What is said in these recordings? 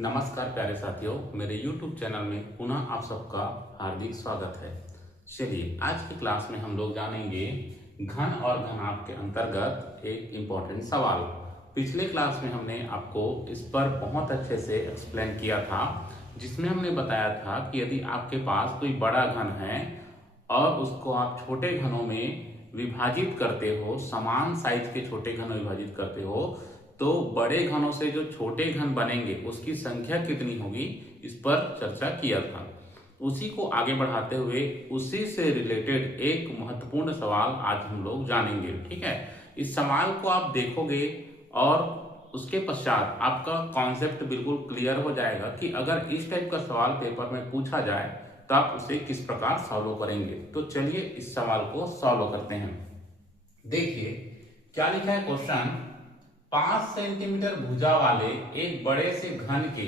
नमस्कार प्यारे साथियों, मेरे YouTube चैनल में पुनः आप सबका हार्दिक स्वागत है। चलिए आज की क्लास में हम लोग जानेंगे घन और घनाभ के अंतर्गत एक इम्पोर्टेंट सवाल। पिछले क्लास में हमने आपको इस पर बहुत अच्छे से एक्सप्लेन किया था, जिसमें हमने बताया था कि यदि आपके पास कोई बड़ा घन है और उसको आप छोटे घनों में विभाजित करते हो, समान साइज के छोटे घनों में विभाजित करते हो, तो बड़े घनों से जो छोटे घन बनेंगे उसकी संख्या कितनी होगी, इस पर चर्चा किया था। उसी को आगे बढ़ाते हुए उसी से रिलेटेड एक महत्वपूर्ण सवाल आज हम लोग जानेंगे। ठीक है, इस सवाल को आप देखोगे और उसके पश्चात आपका कॉन्सेप्ट बिल्कुल क्लियर हो जाएगा कि अगर इस टाइप का सवाल पेपर में पूछा जाए तो आप उसे किस प्रकार सॉल्व करेंगे। तो चलिए इस सवाल को सॉल्व करते हैं। देखिए क्या लिखा है क्वेश्चन। 5 सेंटीमीटर भुजा वाले एक बड़े से घन के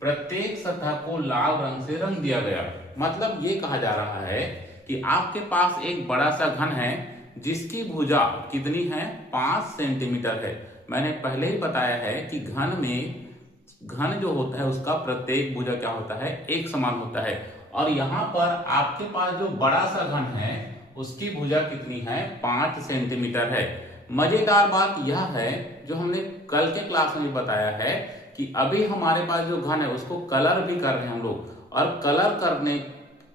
प्रत्येक सतह को लाल रंग से रंग दिया गया। मतलब ये कहा जा रहा है कि आपके पास एक बड़ा सा घन है जिसकी भुजा कितनी है, 5 सेंटीमीटर है। मैंने पहले ही बताया है कि घन जो होता है उसका प्रत्येक भुजा क्या होता है, एक समान होता है। और यहाँ पर आपके पास जो बड़ा सा घन है उसकी भुजा कितनी है, 5 सेंटीमीटर है। मजेदार बात यह है जो हमने कल के क्लास में भी बताया है कि अभी हमारे पास जो घन है उसको कलर भी कर रहे हैं हम लोग, और कलर करने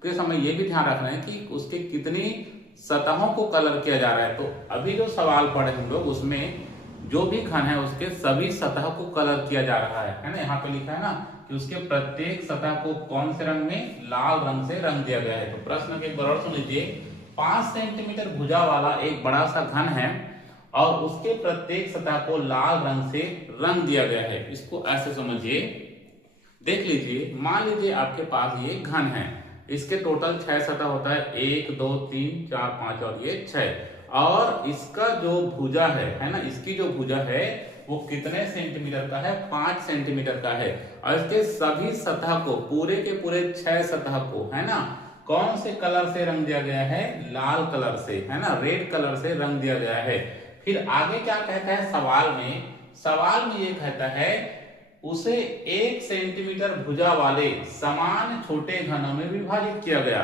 के समय ये भी ध्यान रख रहे हैं कि उसके कितनी सतहों को कलर किया जा रहा है। तो अभी जो सवाल पढ़े हम लोग उसमें जो भी घन है उसके सभी सतह को कलर किया जा रहा है ना। यहाँ पे लिखा है ना कि उसके प्रत्येक सतह को कौन से रंग में, लाल रंग से रंग दिया गया है। तो प्रश्न के एक बार और सुन लीजिए। 5 सेंटीमीटर भुजा वाला एक बड़ा सा घन है और उसके प्रत्येक सतह को लाल रंग से रंग दिया गया है। इसको ऐसे समझिए, देख लीजिए। मान लीजिए आपके पास ये घन है, इसके टोटल 6 सतह होता है, 1 2 3 4 5 और ये 6। और इसका जो भुजा है ना, इसकी जो भुजा है वो कितने सेंटीमीटर का है, 5 सेंटीमीटर का है। और इसके सभी सतह को, पूरे के पूरे 6 सतह को है ना, कौन से कलर से रंग दिया गया है, लाल कलर से, है ना, रेड कलर से रंग दिया गया है। फिर आगे क्या कहता है सवाल में ये कहता है उसे 1 सेंटीमीटर भुजा वाले समान छोटे घनों में विभाजित किया गया।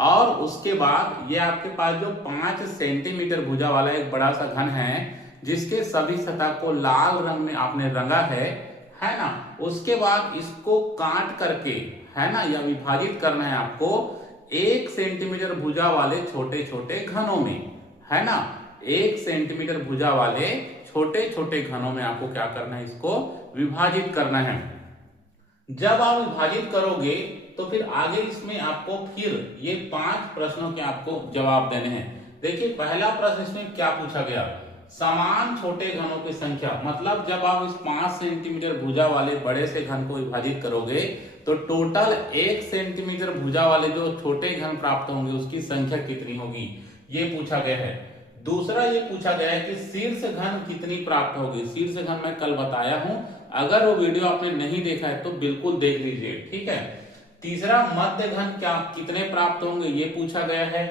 और उसके बाद ये आपके पास जो 5 सेंटीमीटर भुजा वाला एक बड़ा सा घन है जिसके सभी सतह को लाल रंग में आपने रंगा है ना, उसके बाद इसको काट करके, है ना, या विभाजित करना है आपको 1 सेंटीमीटर भुजा वाले छोटे छोटे घनों में, है ना। 1 सेंटीमीटर भुजा वाले छोटे छोटे घनों में आपको क्या करना है, इसको विभाजित करना है। जब आप विभाजित करोगे तो फिर आगे इसमें आपको फिर ये 5 प्रश्नों के आपको जवाब देने हैं। देखिए पहला प्रश्न इसमें क्या पूछा गया, समान छोटे घनों की संख्या। मतलब जब आप इस 5 सेंटीमीटर भुजा वाले बड़े से घन को विभाजित करोगे तो टोटल 1 सेंटीमीटर भुजा वाले जो छोटे घन प्राप्त होंगे उसकी संख्या कितनी होगी, ये पूछा गया है। दूसरा ये पूछा गया है कि शीर्ष घन कितनी प्राप्त होगी। शीर्ष घन मैं कल बताया हूं, अगर वो वीडियो आपने नहीं देखा है तो बिल्कुल देख लीजिए। ठीक है। तीसरा मध्य घन क्या कितने प्राप्त होंगे, ये पूछा गया है।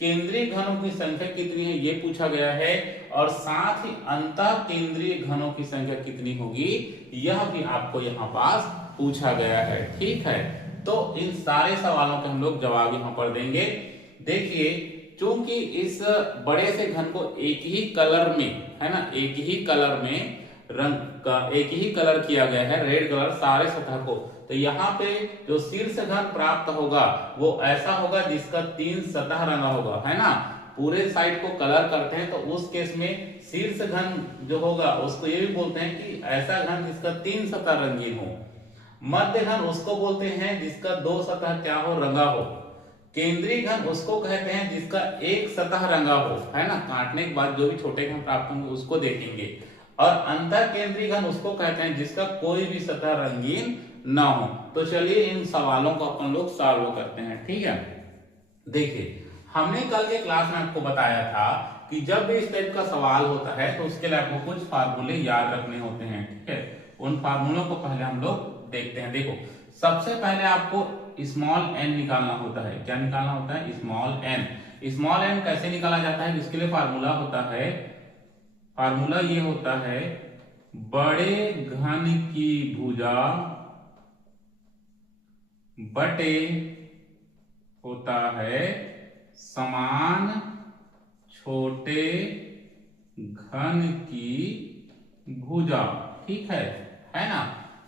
केंद्रीय घनों की संख्या कितनी है, ये पूछा गया है। और साथ ही अंतः केंद्रीय घनों की संख्या कितनी होगी, यह भी आपको यहाँ पास पूछा गया है। ठीक है, तो इन सारे सवालों के हम लोग जवाब यहाँ पर देंगे। देखिए चूंकि इस बड़े से घन को एक ही कलर में, है ना, एक ही कलर में रंग का, एक ही कलर किया गया है, रेड कलर सारे सतह को, तो यहाँ पे जो शीर्ष घन प्राप्त होगा वो ऐसा होगा जिसका 3 सतह रंगा होगा, है ना। पूरे साइड को कलर करते हैं तो उस केस में शीर्ष घन जो होगा उसको ये भी बोलते हैं कि ऐसा घन जिसका 3 सतह रंगीन हो। मध्य घन उसको बोलते हैं जिसका 2 सतह क्या हो, रंगा हो। केंद्रीय घन उसको कहते हैं जिसका 1 सतह रंगा हो, है ना। काटने के बाद जो भी छोटे घन प्राप्त होंगे उसको देखेंगे। और अंतर केंद्रीय घन उसको कहते हैं जिसका कोई भी सतह रंगीन ना हो। तो चलिए इन सवालों को अपन लोग सॉल्व करते हैं। ठीक है, देखिए हमने कल के क्लास में आपको बताया था कि जब भी इस टाइप का सवाल होता है तो उसके लिए आपको कुछ फार्मूले याद रखने होते हैं। ठीक है, उन फार्मूलों को पहले हम लोग देखते हैं। देखो सबसे पहले आपको स्मॉल एन निकालना होता है। क्या निकालना होता है, स्मॉल एन। स्मॉल एन कैसे निकाला जाता है, इसके लिए फार्मूला होता है, फार्मूला ये होता है बड़े घन की भुजा बटे होता है समान छोटे घन की भुजा। ठीक है ना।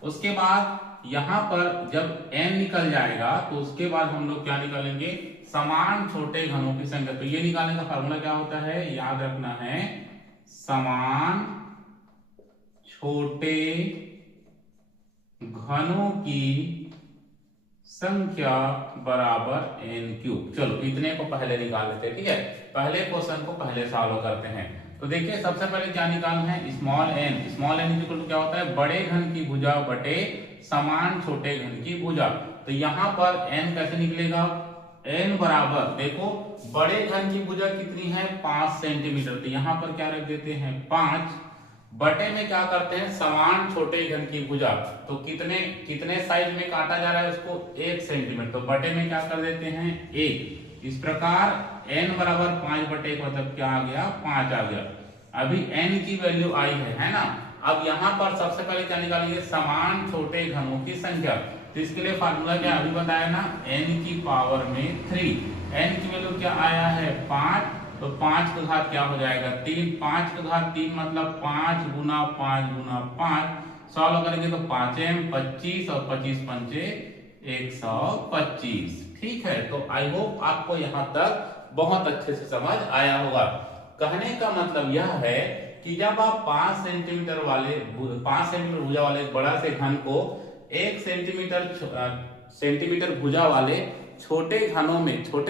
उसके बाद यहां पर जब n निकल जाएगा तो उसके बाद हम लोग क्या निकालेंगे, समान छोटे घनों की संख्या। तो ये निकालने का फार्मूला क्या होता है, याद रखना है, समान छोटे घनों की संख्या बराबर n क्यूब। चलो इतने को पहले निकाल लेते हैं। ठीक है, पहले क्वेश्चन को पहले सॉल्व करते हैं। तो देखिए सबसे पहले क्या निकालना है, small n। Small n equal to क्या होता है, बड़े घन की भुजा बटे समान छोटे घन की भुजा। तो यहाँ पर n कैसे निकलेगा, n बराबर, देखो बड़े घन की भुजा कितनी है, 5 सेंटीमीटर। तो यहाँ पर क्या रख देते हैं 5, बटे में क्या करते हैं समान छोटे घन की भुजा। तो कितने कितने साइज में काटा जा रहा है उसको, 1 सेंटीमीटर। तो बटे में क्या कर देते हैं 1। इस प्रकार n बराबर 5 बटे मतलब क्या आ गया, 5 आ गया। अभी n की वैल्यू आई है ना। अब यहाँ पर सबसे पहले क्या निकालेंगे, समान छोटे घनों की संख्या। तो इसके लिए फार्मूला क्या अभी बताया ना, n की पावर में 3। n की वैल्यू क्या आया है 5, तो 5 का घात क्या हो जाएगा 3। 5 का घात 3 मतलब 5 गुना 5 गुना 5। सॉल्व करेंगे तो 5m 25 और 25 पंचे 125। ठीक है, तो आई होप आपको यहाँ तक बहुत अच्छे से समझ आया होगा। कहने का मतलब यह है कि जब आप 5 सेंटीमीटर भुजा वाले बड़ा से घन को 1 सेंटीमीटर भुजा वाले छोटे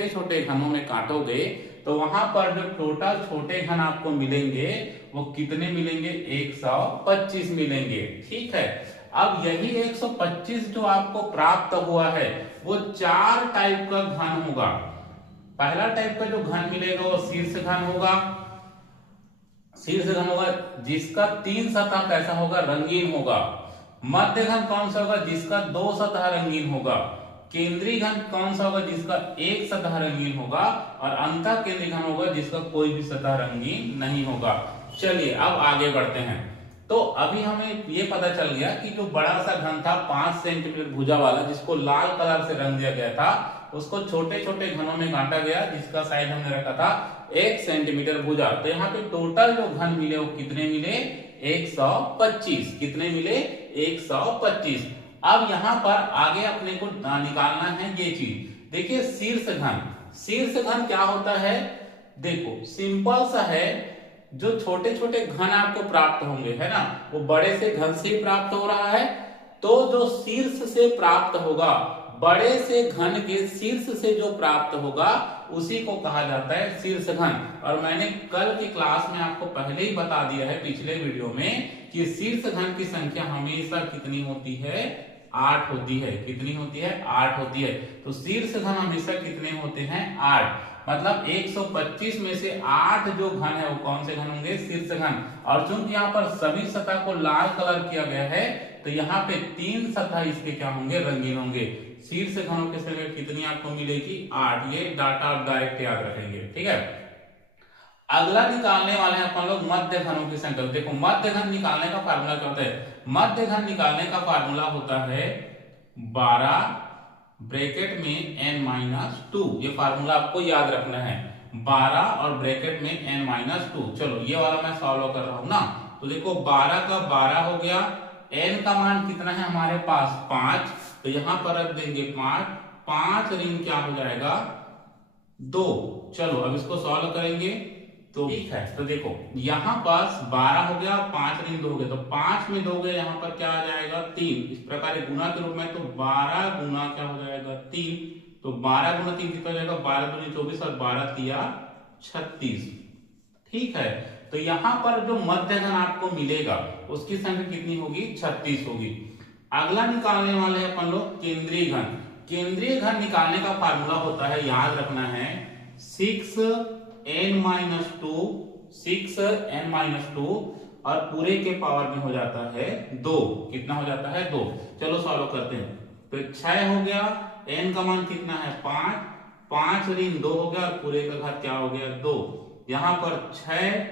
छोटे घनों में काटोगे तो वहां पर जो टोटल छोटे घन आपको मिलेंगे वो कितने मिलेंगे, 125 मिलेंगे। ठीक है, अब यही 125 जो आपको प्राप्त हुआ है वो 4 टाइप का घन होगा। पहला टाइप का जो घन मिलेगा वो शीर्ष घन होगा। शीर्ष घन होगा जिसका 3 सतह कैसा होगा, रंगीन होगा। मध्य घन कौन सा होगा, जिसका 2 सतह रंगीन होगा। केंद्रीय घन कौन सा होगा, जिसका 1 सतह रंगीन होगा। और अंतः केंद्रीय घन होगा जिसका कोई भी सतह रंगीन नहीं होगा। चलिए अब आगे बढ़ते हैं। तो अभी हमें ये पता चल गया कि जो बड़ा सा घन था 5 सेंटीमीटर भुजा वाला, जिसको लाल कलर से रंग दिया गया था, उसको छोटे छोटे घनों में काटा गया जिसका साइज हमने रखा था 1 सेंटीमीटर भुजा। तो यहाँ पे टोटल जो घन मिले वो कितने मिले, 125। कितने मिले, 125। अब यहाँ पर आगे अपने को निकालना है ये चीज। देखिए शीर्ष घन क्या होता है, देखो सिंपल सा है, जो छोटे छोटे घन आपको प्राप्त होंगे है ना, वो बड़े से घन से प्राप्त हो रहा है। तो जो शीर्ष से प्राप्त होगा, बड़े से घन के शीर्ष से जो प्राप्त होगा उसी को कहा जाता है शीर्ष घन। और मैंने कल की क्लास में आपको पहले ही बता दिया है पिछले वीडियो में कि शीर्ष घन की संख्या हमेशा कितनी होती है, 8 होती है। कितनी होती है, 8 होती है। तो शीर्ष घन हमेशा कितने होते हैं, 8। मतलब 125 में से 8 जो घन है वो कौन से घन होंगे, शीर्ष घन। और चूंकि यहाँ पर सभी सतह को लाल कलर किया गया है तो यहाँ पे 3 सतह इसके क्या होंगे, रंगीन होंगे। शीर्ष घनों की संख्या कितनी आपको मिलेगी, 8। ये डाटा आप डायरेक्ट याद रखेंगे। ठीक है, अगला निकालने वाले हैं अपन लोग मध्य घनों की संख्या। देखो मध्य घन निकालने का फार्मूला क्या होता है, मध्य घन निकालने का फार्मूला होता है 12 ब्रैकेट में n-2। ये फार्मूला आपको याद रखना है, 12 और ब्रैकेट में n-2। चलो ये वाला मैं सॉल्व कर रहा हूं ना। तो देखो 12 का 12 हो गया, n का मान कितना है हमारे पास 5। तो यहां पर रख देंगे 5, 5 ऋण क्या हो जाएगा 2। चलो अब इसको सॉल्व करेंगे तो ठीक है। तो देखो यहाँ पास 12 हो गया, 5 ऋण 2 हो गया, तो 5 में 2 गए, यहाँ पर क्या आ जाएगा 3। इस प्रकार गुना के रूप में, तो 12 गुना क्या हो जाएगा 3। तो 12 गुना 3 कितना हो जाएगा, 12 दूनी 24 और 12 तिया 36। ठीक है, तो यहाँ पर जो मध्य घन आपको मिलेगा उसकी संख्या कितनी होगी, 36 होगी। अगला निकालने वाले हैं अपन लोग केंद्रीय घन। केंद्रीय घन निकालने का फार्मूला होता है, याद रखना है, 6n-2 और पूरे के पावर में हो जाता है 2। कितना हो जाता है 2। चलो सॉल्व करते हैं। तो 6 हो गया, n का मान कितना है 5, 5 ऋण 2 हो गया और पूरे का घात क्या हो गया 2। यहाँ पर 6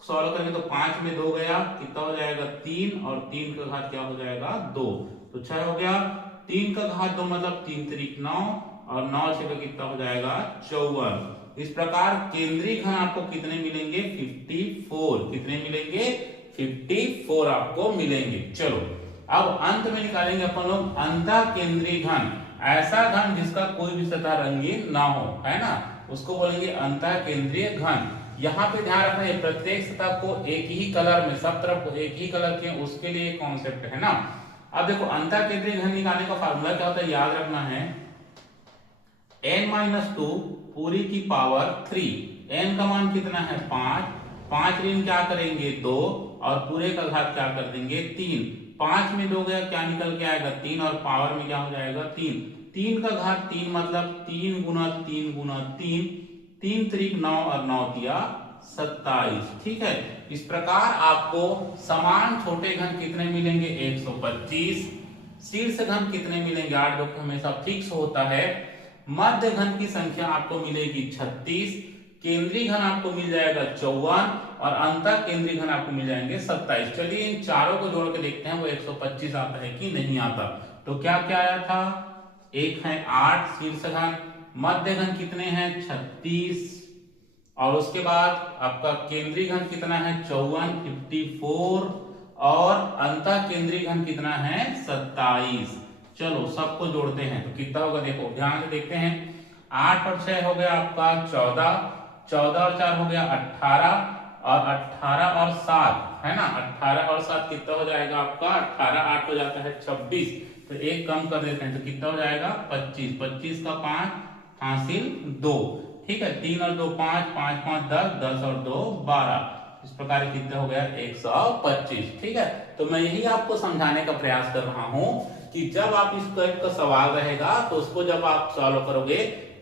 सॉल्व करेंगे तो 5 में 2 गया, कितना हो जाएगा 3 और 3 का घात क्या हो जाएगा 2। तो 6 हो गया, 3 का घात 2 मतलब 3 त्रिक 9 और 9 6 कितना हो जाएगा 54। इस प्रकार केंद्रीय घन आपको कितने मिलेंगे 54। कितने मिलेंगे 54 आपको मिलेंगे। चलो अब अंत में निकालेंगे अपन लोग अंतः केंद्रीय घन। ऐसा घन जिसका कोई भी सतह रंगीन ना हो, है ना, उसको बोलेंगे अंतः केंद्रीय घन। यहाँ पे ध्यान रखना है प्रत्येक सतह को एक ही कलर में, सब तरफ को एक ही कलर के, उसके लिए कॉन्सेप्ट है ना। अब देखो अंतः केंद्रीय घन निकालने का फार्मूला क्या होता है, याद रखना है n-2 पूरी की पावर 3। n का मान कितना है 5, 5 ऋण क्या करेंगे 2 और पूरे का घात क्या कर देंगे 3। 5 में 2 गया क्या निकल के आएगा 3 और पावर में क्या हो जाएगा 3। 3 का घात 3 मतलब 3 गुना 3 गुना 3, 3 त्रिक 9 और 9 दिया 27। ठीक है, इस प्रकार आपको समान छोटे घन कितने मिलेंगे 125। शीर्ष घन कितने मिलेंगे 8 जो हमेशा फिक्स होता है। मध्य घन की संख्या आपको मिलेगी 36। केंद्रीय घन आपको मिल जाएगा 54 और अंतः केंद्रीय घन आपको मिल जाएंगे 27। चलिए इन चारों को जोड़ के देखते हैं वो 125 आता है कि नहीं आता। तो क्या क्या आया था, एक है 8 शीर्ष घन, मध्य घन कितने हैं 36 और उसके बाद आपका केंद्रीय घन कितना है 54 और अंतः केंद्रीय घन कितना है 27। चलो सबको जोड़ते हैं तो कितना होगा, देखो ध्यान से देखते हैं। 8 और 6 हो गया आपका 14, 14 और 4 हो गया 18 और 18 और 7 है ना, 18 और 7 कितना हो जाएगा आपका 18, 8 हो जाता है 26। तो एक कम कर देते हैं तो कितना हो जाएगा 25, 25 का 5 हासिल 2। ठीक है, 3 और 2 5, 5 5 10, 10 और 2 12। इस प्रकार कितना हो गया 125। ठीक है, तो मैं यही आपको समझाने का प्रयास कर रहा हूं कि जब आप इस टाइप का सवाल रहेगा तो उसको जब आप सॉल्व करोगे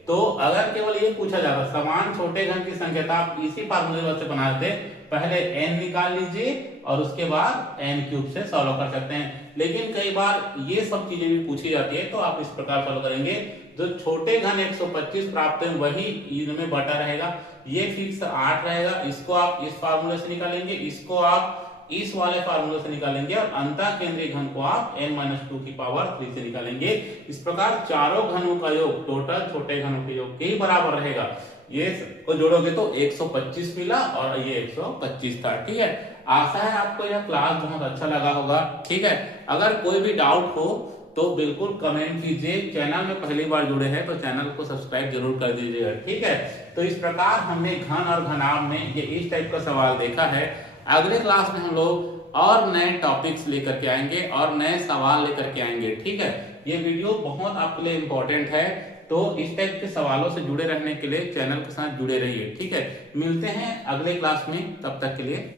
तो अगर केवल ये पूछा जाता समान छोटे घन की संख्या, तो आप इसी फार्मूले से बना देते, पहले n निकाल लीजिए और उसके बाद n क्यूब से सॉल्व कर सकते हैं। लेकिन कई बार ये सब चीजें भी पूछी जाती है तो आप इस प्रकार सॉल्व करेंगे। जो छोटे घन 125 प्राप्त है वही इनमें बटा रहेगा, ये फिक्स 8 रहेगा, इसको आप इस फार्मूले से निकालेंगे, इसको आप इस वाले फार्मूले से निकालेंगे और अंतः केंद्रीय घन को आप n-2 की पावर 3 से निकालेंगे। इस प्रकार चारों घनों का योग टोटल छोटे घनों के योग के ही बराबर रहेगा। ये को जोड़ोगे तो 125 मिला और ये 125 था। ठीक है, आशा है आपको यह क्लास बहुत अच्छा लगा होगा। ठीक है, अगर कोई भी डाउट हो तो बिल्कुल कमेंट कीजिए। चैनल में पहली बार जुड़े हैं तो चैनल को सब्सक्राइब जरूर कर दीजिएगा। ठीक है, तो इस प्रकार हमने घन और घनाभ में ये इस टाइप का सवाल देखा है। अगले क्लास में हम लोग और नए टॉपिक्स लेकर के आएंगे और नए सवाल लेकर के आएंगे। ठीक है, ये वीडियो बहुत आपके लिए इंपॉर्टेंट है, तो इस टाइप के सवालों से जुड़े रहने के लिए चैनल के साथ जुड़े रहिए। ठीक है, मिलते हैं अगले क्लास में, तब तक के लिए